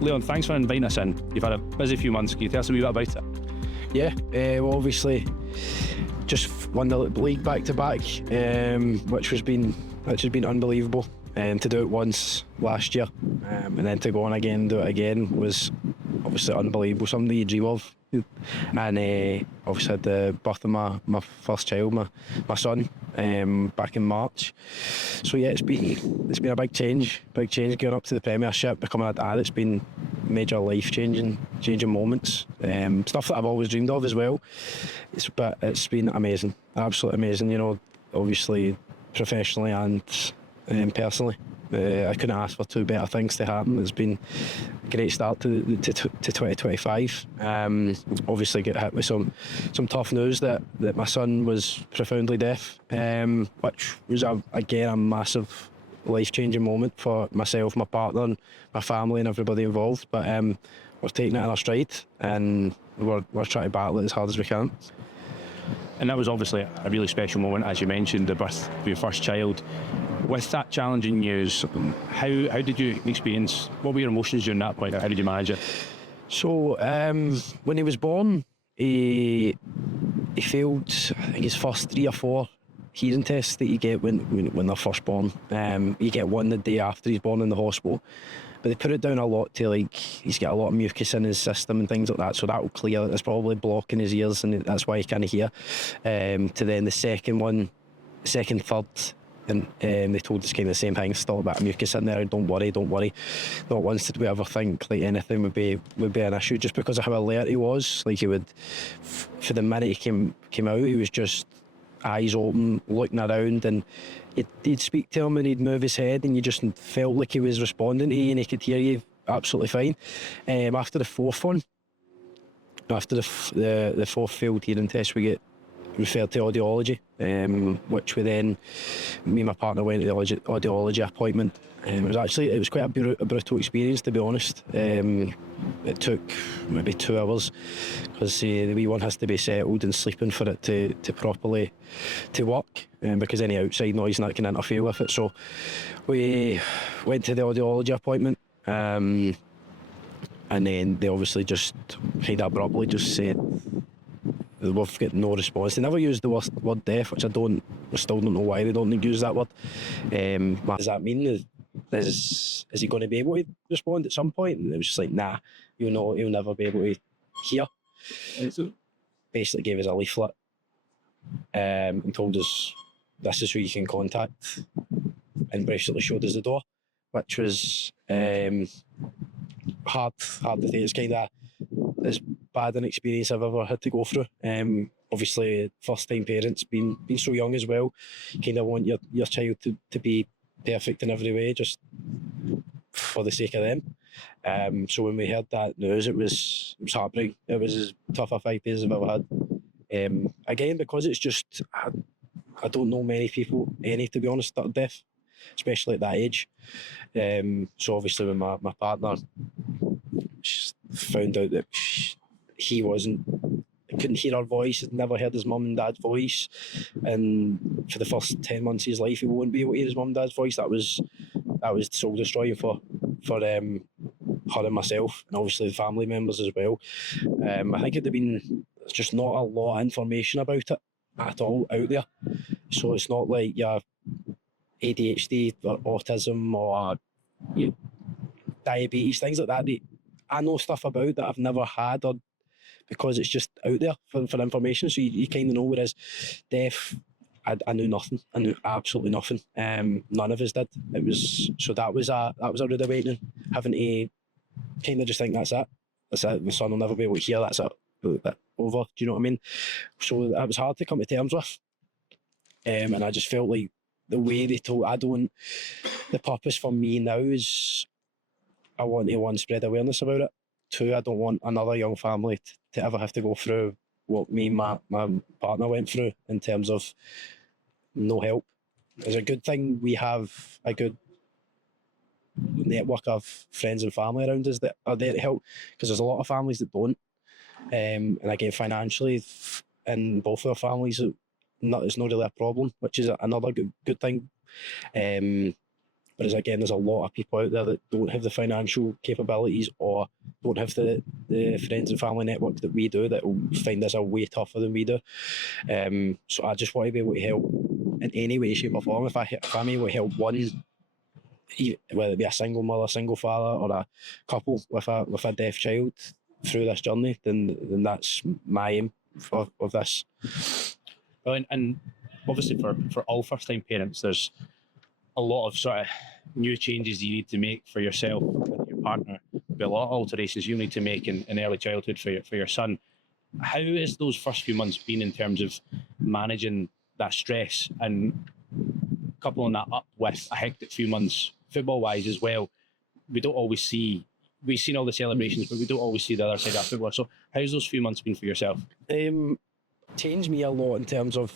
Leon, thanks for inviting us in. You've had a busy few months. Can you tell us a wee bit about it? Yeah, well, obviously, just won the league back to back, which has been unbelievable. To do it once last year, and then to go on again and do it again was obviously unbelievable. Something you dream of. And obviously had the birth of my first child, my son, back in March. So yeah, it's been a big change going up to the Premiership, becoming a dad. It's been major life changing moments, stuff that I've always dreamed of as well. But it's been amazing, absolutely amazing. You know, obviously professionally and personally. I couldn't ask for two better things to happen. It's been a great start to 2025. Obviously get hit with some tough news that my son was profoundly deaf, which was again a massive life-changing moment for myself, my partner and my family and everybody involved. But we're taking it in our stride, and we're trying to battle it as hard as we can. And that was obviously a really special moment, as you mentioned, the birth of your first child. With that challenging news, how did you experience, what were your emotions during that point? How did you manage it? So when he was born, he failed, I think, his first 3 or 4 hearing tests that you get when they're first born. You get one the day after he's born in the hospital, but they put it down a lot to, like, he's got a lot of mucus in his system and things like that, so that will clear. It's probably blocking his ears, and that's why he can't hear. To then the second, third, and they told us kind of the same thing, still a bit of mucus in there. Don't worry. Not once did we ever think like anything would be an issue, just because of how alert he was. Like, he would, for the minute he came out, he was just eyes open, looking around, and he'd speak to him and he'd move his head, and you just felt like he was responding to you, and he could hear you absolutely fine. After the fourth one, after the fourth failed hearing test, we get referred to audiology, which me and my partner went to the audiology appointment. It was quite a brutal experience, to be honest. It took maybe 2 hours, because the wee one has to be settled and sleeping for it to properly to work, because any outside noise and that can interfere with it. So we went to the audiology appointment, and then they obviously just kind of abruptly just said, we've got no response. They never used the word deaf, which I still don't know why they don't use that word. What does that mean? Is he going to be able to respond at some point? And it was just like, nah, he'll never be able to hear. So basically gave us a leaflet, and told us this is who you can contact, and basically showed us the door, which was hard to say. It's kind of as bad an experience I've ever had to go through. Obviously, first time parents, being so young as well, you kind of want your child to be perfect in every way, just for the sake of them. So when we heard that news, it was heartbreaking. It was as tough a 5 days I've ever had. Again, because it's just, I don't know many people, to be honest, that are deaf, especially at that age. So obviously when my partner found out that he couldn't hear her voice, had never heard his mum and dad's voice, and for the first 10 months of his life he won't be able to hear his mum and dad's voice, that was soul destroying for her and myself, and obviously the family members as well. I think there's just not a lot of information about it at all out there. So it's not like your ADHD or autism or diabetes, things like that. I know stuff about that I've never had, or because it's just out there for information. So you kind of know. Whereas deaf, I knew nothing. I knew absolutely nothing. None of us did. That was a rude awakening, having to kind of just think that's it. My son will never be able to hear. That's it. Over. Do you know what I mean? So that was hard to come to terms with. And I just felt like the way they told, the purpose for me now is I want to, one, spread awareness about it. 2, I don't want another young family to ever have to go through what me and my partner went through in terms of no help. It's a good thing we have a good network of friends and family around us that are there to help, because there's a lot of families that don't. And again, financially, in both of our families, it's not really a problem, which is another good thing. Whereas again, there's a lot of people out there that don't have the financial capabilities or don't have the friends and family network that we do that will find this a way tougher than we do. So I just want to be able to help in any way, shape or form. If I'm able to help one, whether it be a single mother, single father, or a couple with a deaf child through this journey, then that's my aim of this. Well, and obviously for all first-time parents, there's a lot of sort of new changes you need to make for yourself and your partner. There'll be a lot of alterations you need to make in early childhood for your son. How has those first few months been in terms of managing that stress and coupling that up with a hectic few months football-wise as well? We don't always see. We've seen all the celebrations, but we don't always see the other side of football. So how's those few months been for yourself? Changed me a lot in terms of,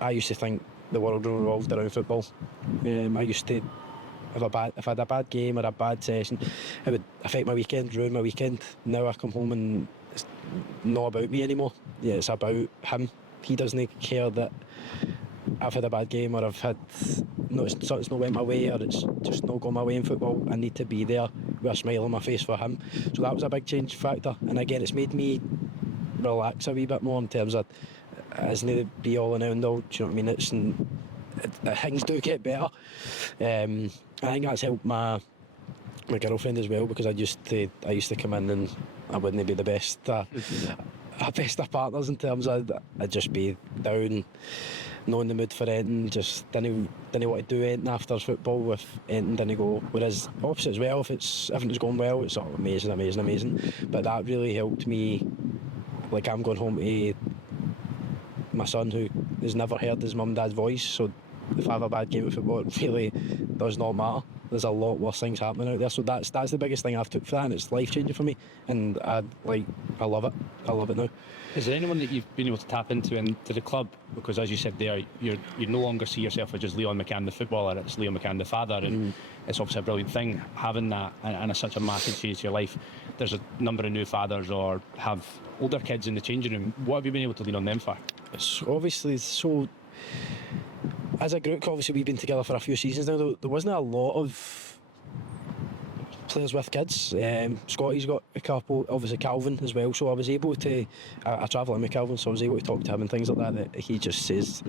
I used to think the world revolved around football. I used to if I had a bad game or a bad session, it would affect my weekend, ruin my weekend. Now I come home and it's not about me anymore. Yeah, it's about him. He doesn't care that I've had a bad game or I've had something's not went my way or it's just not gone my way in football. I need to be there with a smile on my face for him. So that was a big change factor. And again, it's made me relax a wee bit more in terms of it isn't the be all and end all. Do you know what I mean? Things do get better. I think that's helped my girlfriend as well, because I used to come in and I wouldn't be the best best of partners in terms of I'd just be down, not in the mood for anything, just didn't want to do anything after football with anything didn't go. Whereas opposite as well, if everything's going well, it's all amazing. But that really helped me. Like, I'm going home to my son who has never heard his mum and dad's voice, so if I have a bad game of football, it really does not matter. There's a lot worse things happening out there, so that's the biggest thing I've took for that, and it's life changing for me, and I love it. I love it now. Is there anyone that you've been able to tap into the club? Because as you said there, you no longer see yourself as just Leon McCann the footballer, it's Leon McCann the father, and it's obviously a brilliant thing having that, and it's such a massive change to your life. There's a number of new fathers or have older kids in the changing room. What have you been able to lean on them for? It's obviously so. As a group, obviously we've been together for a few seasons now. There wasn't a lot of players with kids. Scotty's got a couple, obviously Calvin as well, so I was able to, I travel in with Calvin, so I was able to talk to him and things like that he just says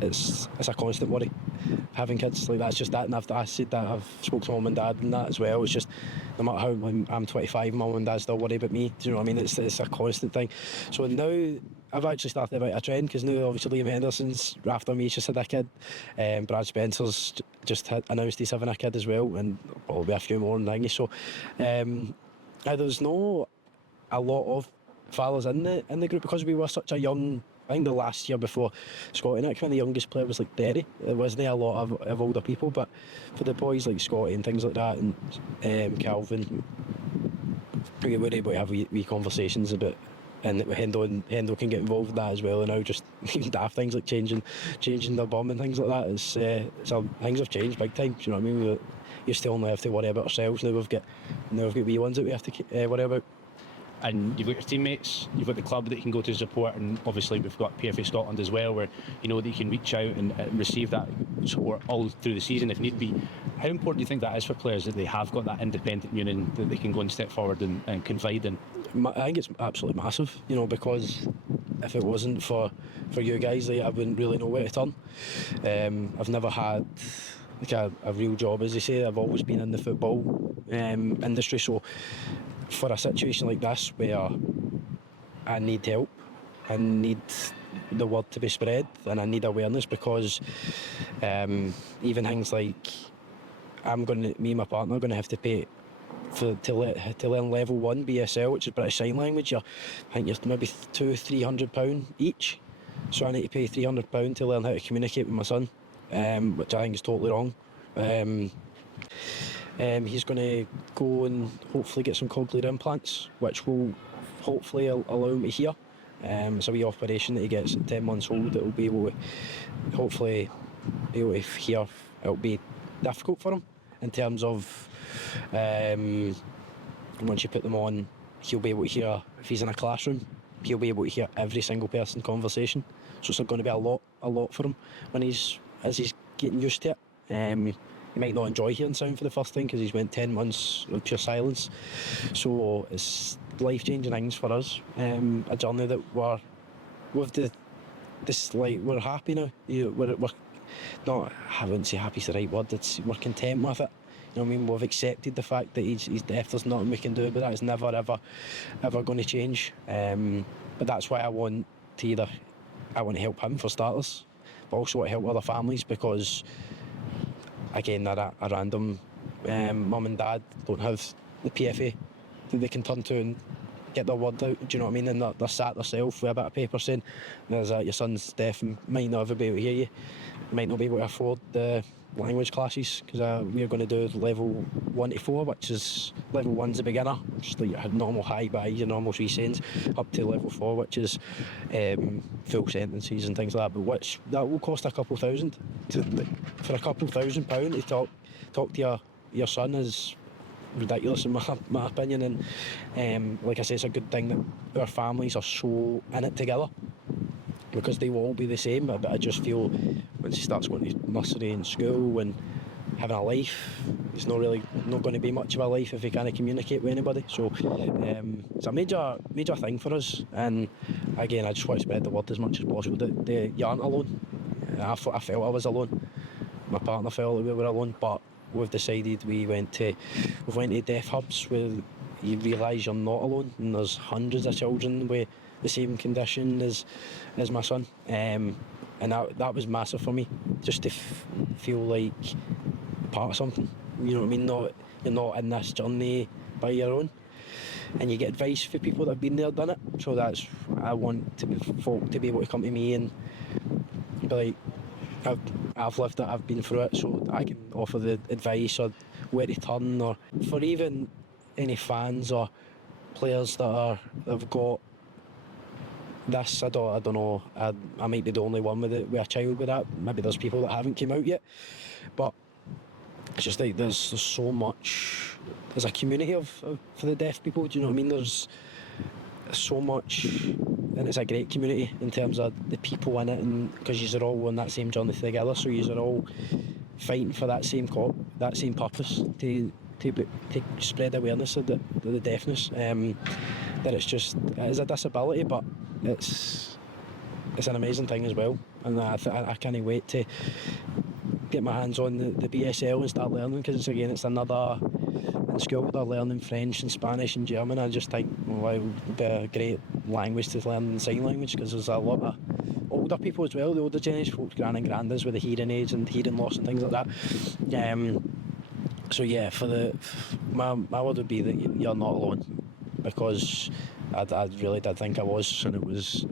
it's a constant worry having kids. Like, that's just that, and I said that, I've spoke to mum and dad and that as well. It's just, no matter how I'm 25, mum and dad still worry about me. Do you know what I mean? It's a constant thing. So now I've actually started about a trend, because now obviously Liam Henderson's after me, he's just had a kid. Brad Spencer's just announced he's having a kid as well, and there'll be a few more than so there's no a lot of fathers in the group, because we were such a young. I think the last year before Scotty Nick, when the youngest player was like Derry, there wasn't a lot of older people, but for the boys like Scotty and things like that, and Calvin, we were able to have wee conversations about, and Hendo can get involved with that as well. And now just even daft things like changing their bum and things like that, things have changed big time. Do you know what I mean? You still only have to worry about ourselves. Now we've got wee ones that we have to worry about. And you've got your teammates, you've got the club that you can go to support, and obviously we've got PFA Scotland as well, where you know that you can reach out and receive that support all through the season if need be. How important do you think that is for players, that they have got that independent union that they can go and step forward and confide in? I think it's absolutely massive, because if it wasn't for you guys, I wouldn't really know where to turn. I've never had a real job, as they say. I've always been in the football industry, so for a situation like this where I need help, I need the word to be spread, and I need awareness, because even things like me and my partner are going to have to pay to learn level 1 BSL, which is British Sign Language. I think you're maybe £200-300 each, so I need to pay £300 to learn how to communicate with my son, which I think is totally wrong. He's going to go and hopefully get some cochlear implants, which will hopefully allow him to hear. It's a wee operation that he gets at 10 months old that will be able to hopefully be able to hear. It'll be difficult for him in terms of once you put them on, he'll be able to hear. If he's in a classroom, he'll be able to hear every single person's conversation. So it's going to be a lot for him as he's getting used to it. he might not enjoy hearing sound for the first time because he's went 10 months of pure silence. So it's life-changing things for us. A journey that we're with this like we're happy now. We're not, I wouldn't say happy's the right word. We're content with it. You know what I mean? We've accepted the fact that he's deaf. There's nothing we can do about that. It's never ever going to change. But that's why I want to help him for starters, but also want to help other families because, again, they're a random mum and dad don't have the PFA that they can turn to and get their word out. Do you know what I mean? And they're sat themselves with a bit of paper saying, "There's your son's deaf and might not ever be able to hear you, might not be able to afford the language classes because we're going to do level 1 to 4, which is level 1's the beginner, just like your normal high by your normal 3 cents, up to level 4, which is full sentences and things like that. But that will cost a couple thousand. For a couple £1,000 to talk to your son is ridiculous in my opinion. And like I say, it's a good thing that our families are so in it together, because they will all be the same. But I just feel once he starts going to nursery and school and having a life, it's not going to be much of a life if he can't communicate with anybody. So it's a major thing for us. And again, I just want to spread the word as much as possible that you aren't alone. I felt I was alone. My partner felt that we were alone, but we've decided we went to deaf hubs where you realise you're not alone, and there's hundreds of children with the same condition as my son, and that was massive for me, just to feel like part of something. You know what I mean? You're not in this journey by your own, and you get advice from people that have been there, done it. So I want folk to be able to come to me and be like, I've lived it, I've been through it, so I can offer the advice or where to turn, or for even any fans or players that have got this. I don't know. I might be the only one with a child with that. Maybe there's people that haven't came out yet, but it's just like there's so much. There's a community for the deaf people. Do you know what I mean? There's so much, and it's a great community in terms of the people in it, and because you're all on that same journey together, so you're all fighting for that same purpose to spread awareness of the deafness. That it is a disability, but it's an amazing thing as well, and I can't wait to get my hands on the BSL and start learning, because it's another. In school they're learning French and Spanish and German. I just think, well, it would be a great language to learn in sign language, because there's a lot of older people as well, the older generation, folks, gran and grandas with the hearing aids and hearing loss and things like that. So yeah, my word would be that you're not alone, because I really did think I was, and it was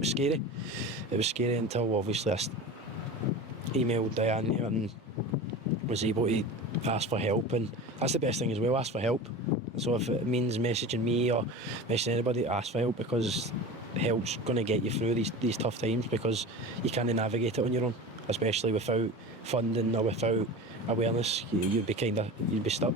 scary. It was scary until obviously I emailed Diane and was able to ask for help, and that's the best thing as well, ask for help. So if it means messaging me or messaging anybody, ask for help, because help's going to get you through these tough times, because you can't navigate it on your own, especially without funding or without awareness. You'd be stuck.